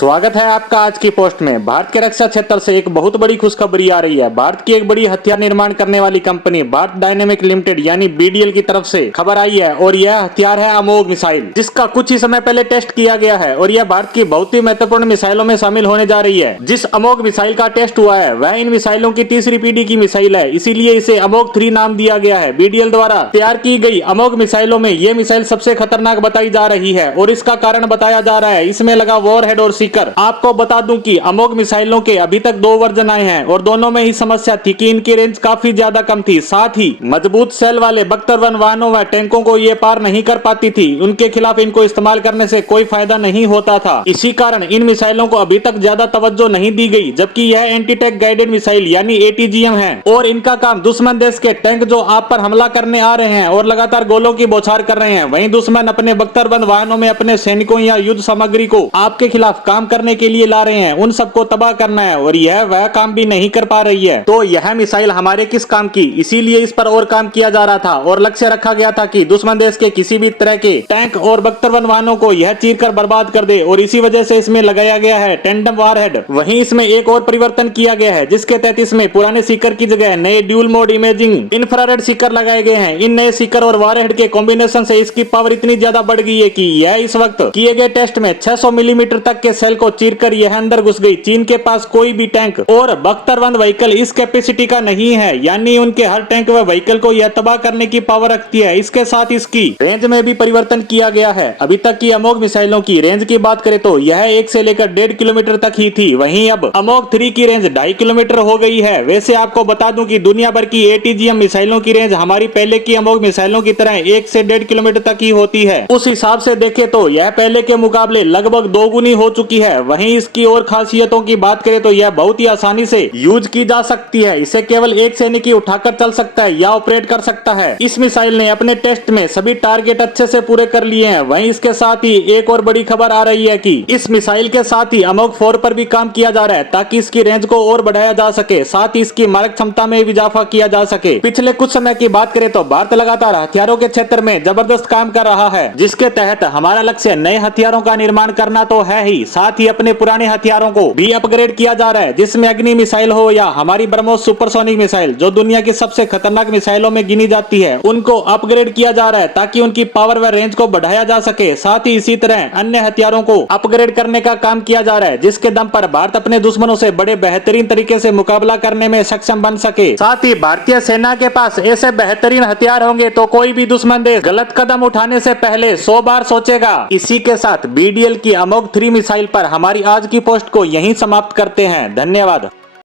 स्वागत है आपका आज की पोस्ट में। भारत के रक्षा क्षेत्र से एक बहुत बड़ी खुशखबरी आ रही है। भारत की एक बड़ी हथियार निर्माण करने वाली कंपनी भारत डायनेमिक लिमिटेड यानी बीडीएल की तरफ से खबर आई है और यह हथियार है अमोघ मिसाइल, जिसका कुछ ही समय पहले टेस्ट किया गया है और यह भारत की बहुत ही महत्वपूर्ण मिसाइलों में शामिल होने जा रही है। जिस अमोघ मिसाइल का टेस्ट हुआ है वह इन मिसाइलों की तीसरी पीढ़ी की मिसाइल है, इसीलिए इसे अमोघ 3 नाम दिया गया है। बीडीएल द्वारा तैयार की गई अमोघ मिसाइलों में ये मिसाइल सबसे खतरनाक बताई जा रही है और इसका कारण बताया जा रहा है इसमें लगा वॉरहेड और सीकर। आपको बता दूं कि अमोघ मिसाइलों के अभी तक 2 वर्जन आए हैं और दोनों में ही समस्या थी कि इनकी रेंज काफी ज्यादा कम थी, साथ ही मजबूत सेल वाले बख्तर 1 वाहनों व टैंकों को ये पार नहीं कर पाती थी। उनके खिलाफ इनको इस्तेमाल करने से कोई फायदा नहीं होता था। इसी कारण इन मिसाइलों को अभी तक ज्यादा तवज्जो नहीं दी गई, जबकि यह एंटी टैंक गाइडेड मिसाइल यानी एटीजीएम है और इनका काम दुश्मन देश के टैंक जो आप पर हमला करने आ रहे हैं और लगातार गोलों की बौछार कर रहे हैं, वहीं दुश्मन अपने बख्तरबंद वाहनों में अपने सैनिकों या युद्ध सामग्री को आपके खिलाफ काम करने के लिए ला रहे हैं, उन सबको तबाह करना है और यह वह काम भी नहीं कर पा रही है। तो यह मिसाइल हमारे किस काम की, इसीलिए इस पर और काम किया जा रहा था और लक्ष्य रखा गया था कि दुश्मन देश के किसी भी तरह के टैंक और बख्तरबंद वाहनों को यह चीर कर बर्बाद कर दे और इसी वजह से इसमें लगाया गया है टेंडम वारहेड। वहीं इसमें एक और परिवर्तन किया गया है, जिसके तहत इसमें पुराने सीकर की जगह नए dual mode imaging infrared Sikar लगाए गए हैं। इन नए सीकर और वारहेड के कॉम्बिनेशन से इसकी पावर इतनी ज्यादा बढ़ गई है कि यह इस वक्त किए गए टेस्ट में 600 मिलीमीटर तक के सेल को चीरकर यह अंदर घुस गई। चीन के पास कोई भी टैंक और बख्तरबंद व्हीकल इस कैपेसिटी का नहीं है, यानी उनके हर टैंक व व्हीकल को यह तबाह करने की पावर रखती है। इसके साथ इसकी रेंज में भी परिवर्तन किया गया है। अभी तक की अमोघ मिसाइलों की रेंज की बात करें तो यह 1 से लेकर 1.5 किलोमीटर तक ही थी, वहीं अब अमोघ 3 की रेंज 2.5 किलोमीटर हो गई है। वैसे आपको बता दूं कि दुनिया भर की एटीजीएम मिसाइलों की रेंज हमारी पहले की अमोघ मिसाइलों की तरह 1 से 1.5 किलोमीटर तक ही होती है। उस हिसाब से देखें तो यह पहले के मुकाबले लगभग 2 गुनी हो चुकी है। वहीं इसकी और खासियतों की बात करें तो यह बहुत ही आसानी से यूज की जा सकती है। इसे केवल एक सैनिक ही उठाकर चल सकता है या ऑपरेट कर सकता है। इस मिसाइल ने अपने टेस्ट में सभी टारगेट अच्छे से पूरे कर लिए हैं। वहीं इसके साथ ही एक और बड़ी खबर आ रही है कि इस मिसाइल के साथ ही अमोघ 4 पर भी काम किया जा रहा है ताकि इसकी रेंज को और बढ़ाया जा सके, साथ ही इसकी मारक क्षमता में भी इजाफा किया जा सके। पिछले कुछ समय की बात करें तो भारत लगातार हथियारों के क्षेत्र में जबरदस्त काम कर रहा है, जिसके तहत हमारा लक्ष्य नए हथियारों का निर्माण करना तो है ही, साथ ही अपने पुराने हथियारों को भी अपग्रेड किया जा रहा है, जिसमें अग्नि मिसाइल हो या हमारी ब्रह्मोस सुपरसोनिक मिसाइल जो दुनिया की सबसे खतरनाक मिसाइलों में गिनी जाती है, उनको अपग्रेड किया जा रहा है ताकि उनकी पावर व रेंज को बढ़ाया जा सके। साथ ही इसी तरह अन्य हथियारों को अपग्रेड करने का काम किया जा रहा है, जिसके दम पर भारत अपने दुश्मनों से बड़े बेहतरीन तरीके से मुकाबला करने में सक्षम बन सके। साथ ही भारतीय सेना के पास ऐसे बेहतरीन हथियार होंगे तो कोई भी दुश्मन देश गलत कदम उठाने से पहले 100 बार सोचेगा। इसी के साथ बीडीएल की अमोघ 3 मिसाइल पर हमारी आज की पोस्ट को यहीं समाप्त करते हैं। धन्यवाद।